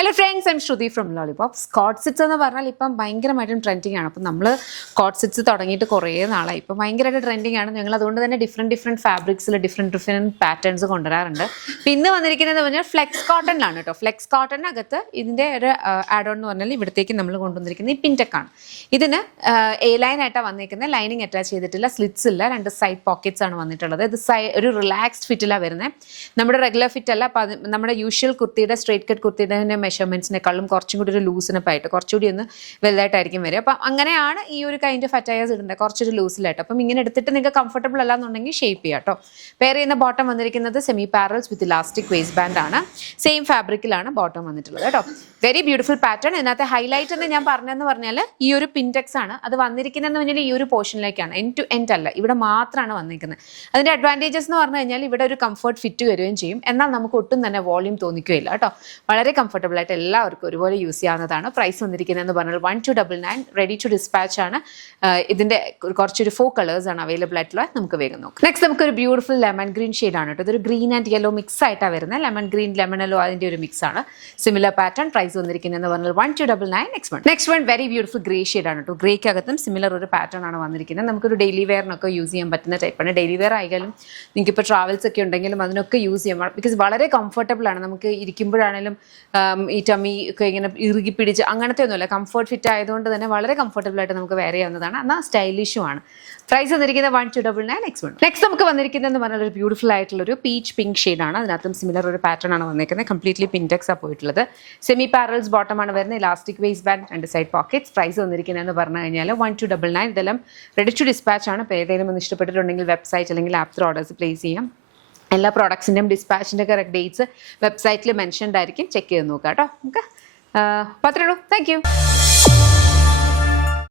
Hello friends, I'm Shruti from lollipop. സ്കോട്ട് സിറ്റ്സ് എന്ന് പറഞ്ഞാൽ ഇപ്പം ഭയങ്കരമായിട്ടും ട്രെൻഡിങ് ആണ്. അപ്പം നമ്മൾ സ്കോട്ട് സിറ്റ്സ് തുടങ്ങിയിട്ട് കുറേ നാളായി. ഇപ്പം ഭയങ്കരമായിട്ട് ട്രെൻഡിങ് ആണ്. ഞങ്ങൾ അതുകൊണ്ട് തന്നെ ഡിഫറെൻറ്റ് ഫാബ്രിക്സിൽ ഡിഫറെൻറ്റ് പാറ്റേൺസ് കൊണ്ടുവരാറുണ്ട്. അപ്പം ഇന്ന് വന്നിരിക്കുന്നത് പറഞ്ഞാൽ ഫ്ലെക്സ് കോട്ടണിലാണ് കേട്ടോ. ഫ്ലെക്സ് കോട്ടണിനകത്ത് ഇതിൻ്റെ ഒരു ആഡ് ഓൺ എന്ന് പറഞ്ഞാൽ ഇവിടത്തേക്ക് നമ്മൾ കൊണ്ടുവന്നിരിക്കുന്നത് ഈ പിൻടെക്കാണ്. ഇതിന് എ ലൈൻ ആയിട്ടാണ് വന്നിരിക്കുന്നത്. ലൈനിങ് അറ്റാച്ച് ചെയ്തിട്ടില്ല, സ്ലിറ്റ്സ് ഇല്ല, 2 സൈഡ് പോക്കറ്റ്സ് ആണ് വന്നിട്ടുള്ളത്. ഇത് ഒരു റിലാക്സ്ഡ് ഫിറ്റിലാണ് വരുന്നത്. നമ്മുടെ റെഗുലർ ഫിറ്റ് അല്ല. അപ്പം നമ്മുടെ യൂഷ്വൽ കുർത്തിയുടെ സ്ട്രേറ്റ് കട്ട് കുർത്തിയുടെ മെഷർമെന്റ്സിനെക്കാളും കുറച്ചും കൂടി ഒരു ലൂസിനപ്പായിട്ട് കുറച്ചുകൂടി ഒന്ന് വലുതായിട്ടായിരിക്കും വരിക. അപ്പം അങ്ങനെയാണ് ഈ ഒരു കൈൻഡ് ഓഫ് അറ്റയേഴ്സ് ഇടുന്നത്, കുറച്ചൊരു ലൂസിലായിട്ട്. അപ്പം ഇങ്ങനെ എടുത്തിട്ട് നിങ്ങൾക്ക് കംഫർട്ടബിൾ അല്ലാന്നുണ്ടെങ്കിൽ ഷേപ്പ് ചെയ്യാം കേട്ടോ. പെയർ ചെയ്യുന്ന ബോട്ടം വന്നിരിക്കുന്നത് സെമി പാരൽസ് വിത്ത് ഇലാസ്റ്റിക് വേസ്റ്റ് ബാൻഡ് ആണ്. സെയിം ഫാബ്രിക്കിലാണ് ബോട്ടം വന്നിട്ടുള്ളത് കേട്ടോ. Very beautiful pattern. ഇതിനകത്ത് ഹൈലൈറ്റ് എന്ന് ഞാൻ പറഞ്ഞതെന്ന് പറഞ്ഞാൽ ഈ ഒരു പിൻടെക്സ് ആണ്. അത് വന്നിരിക്കുന്നതെന്ന് പറഞ്ഞാൽ ഈ ഒരു പോർഷനിലേക്കാണ്, എൻഡ് ടു എൻഡ് അല്ല, ഇവിടെ മാത്രമാണ് വന്നിരിക്കുന്നത്. അതിന്റെ അഡ്വാൻറ്റേജസ് എന്ന് പറഞ്ഞു കഴിഞ്ഞാൽ ഇവിടെ ഒരു കംഫർട്ട് ഫിറ്റ് വരികയും ചെയ്യും. എന്നാൽ നമുക്ക് ഒട്ടും തന്നെ വോളിയം തോന്നിക്കുകയില്ല കേട്ടോ. വളരെ കംഫർട്ടബിൾ ആയിട്ട് എല്ലാവർക്കും ഒരുപോലെ യൂസ് ചെയ്യാവുന്നതാണ്. പ്രൈസ് വന്നിരിക്കുന്നതെന്ന് പറഞ്ഞാൽ 1299, റെഡി ടു ഡിസ്പാച്ച് ആണ്. ഇതിന്റെ കുറച്ചൊരു 4 കളേഴ്സ് ആണ് അവൈലബിൾ ആയിട്ടുള്ള. നമുക്ക് വേഗം നോക്കാം. നെക്സ്റ്റ് നമുക്കൊരു ബ്യൂട്ടിഫുൾ ലെമൺ ഗ്രീൻ ഷെയ്ഡ് ആണ് കേട്ടോ. ഇതൊരു ഗ്രീൻ ആൻഡ് യെല്ലോ മിക്സ് ആയിട്ടാണ് വരുന്നത്. ലെമൺ ഗ്രീൻ ലെമൺ യെല്ലോ അതിന്റെ ഒരു മിക്സ് ആണ്. Similar pattern. പ്രൈസ് വന്നിരിക്കുന്നതെന്ന് പറഞ്ഞാൽ 1299. Next one very beautiful grey shade ആണ് കേട്ടോ. ഗ്രേക്കകത്തും സിമിലർ ഒരു പാറ്റേൺ ആണ് വന്നിരിക്കുന്നത്. നമുക്കൊരു ഡെയിലി വെയറിനൊക്കെ യൂസ് ചെയ്യാൻ പറ്റുന്ന ടൈപ്പാണ്. ഡെയിലി വെയർ ആയാലും നിങ്ങൾക്ക് ഇപ്പോൾ ട്രാവൽസ് ഒക്കെ ഉണ്ടെങ്കിലും അതിനൊക്കെ യൂസ് ചെയ്യാം. ബിക്കോസ് വളരെ കംഫർട്ടബിൾ ആണ്. നമുക്ക് ഇരിക്കുമ്പോഴാണെങ്കിലും ഈ ടമ്മി ഒക്കെ ഇങ്ങനെ ഇറുകി പിടിച്ച് അങ്ങനത്തെ ഒന്നുമില്ല. കംഫർട്ട് ഫിറ്റ് ആയതുകൊണ്ട് തന്നെ വളരെ കംഫർട്ടബിൾ ആയിട്ട് നമുക്ക് വെയർ ചെയ്യാവുന്നതാണ്. എന്നാൽ സ്റ്റൈലിഷും ആണ്. പ്രൈസ് വന്നിരിക്കുന്നത് 1299. നെക്സ്റ്റ് നമുക്ക് വന്നിരിക്കുന്നതെന്ന് പറഞ്ഞാൽ ഒരു ബ്യൂട്ടിഫുൾ ആയിട്ടുള്ള ഒരു പീച്ച് പിങ്ക് ഷെയ്ഡ് ആണ്. അതിനകത്തും സിമിലർ ഒരു പാറ്റേൺ ആണ് വന്നിരിക്കുന്നത്. കംപ്ലീറ്റ്ലി പിൻടെക്സ് ആണ് പോയിട്ടുള്ളത്. സെമി പാരൽസ് ബോട്ടം ആണ് വരുന്നത്. Elastic waist band, 2 side pockets. Price വന്നിരിക്കുന്നതെന്ന് പറഞ്ഞു കഴിഞ്ഞാൽ 1299. ഇതെല്ലാം റെഡി ടു ഡിസ്പാച്ച് ആണ്. ഇപ്പോൾ ഏതെങ്കിലും ഒന്ന് ഇഷ്ടപ്പെട്ടിട്ടുണ്ടെങ്കിൽ വെബ്സൈറ്റ് അല്ലെങ്കിൽ ആപ്പ് ത്രൂ ഓർഡേഴ്സ് പ്ലേസ് ചെയ്യാം. എല്ലാ പ്രോഡക്ട്സിൻ്റെയും ഡിസ്പാച്ചിൻ്റെ കറക്റ്റ് ഡേറ്റ്സ് വെബ്സൈറ്റിൽ മെൻഷൻഡ് ആയിരിക്കും. ചെക്ക് ചെയ്ത് നോക്കാം കേട്ടോ. നമുക്ക് അത്രേ ഉള്ളൂ. Thank you.